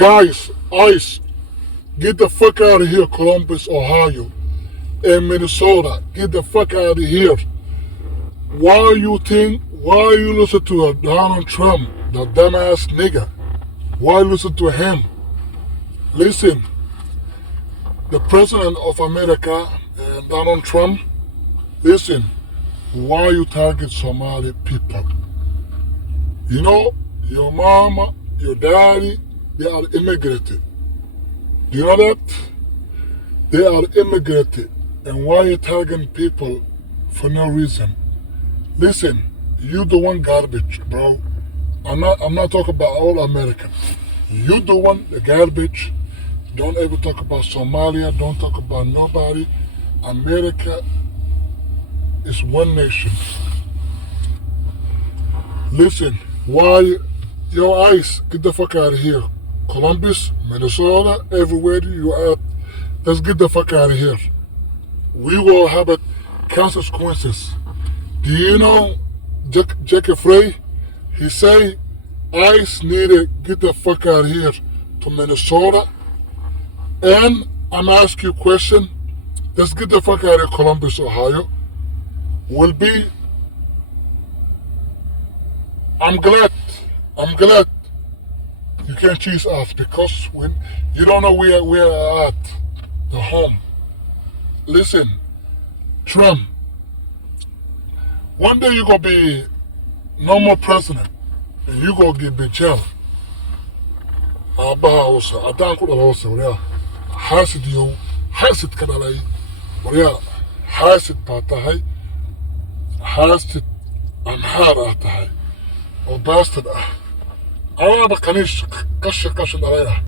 Guys, ICE, get the fuck out of here, Columbus, Ohio, and Minnesota. Get the fuck out of here. Why you listen to Donald Trump, the dumbass nigga? Why listen to him? Listen, the president of America, Donald Trump, listen, why you target Somali people? You know, your mama, your daddy, they are immigrated. Do you know that? They are immigrated. And why you targeting people for no reason? Listen, you the one garbage, bro. I'm not talking about all Americans. You the one, the garbage. Don't ever talk about Somalia. Don't talk about nobody. America is one nation. Listen, why your ICE, get the fuck out of here. Columbus, Minnesota, everywhere you are, let's get the fuck out of here. We will have a consequences. Do you know Jackie Frey? He say ICE need to get the fuck out of here to Minnesota. And I'm asking you a question. Let's get the fuck out of Columbus, Ohio. I'm glad you can chase us because when you don't know where we are at the home. Listen, Trump, one day you gonna be no more president and you gonna get in jail. Abaha adan ku dhalo sawiraya hasid ka dhalay wariya hasid baa tahay hasid amxaar ah tahay oo baastad ah awaaba qaniish qashin dhalayna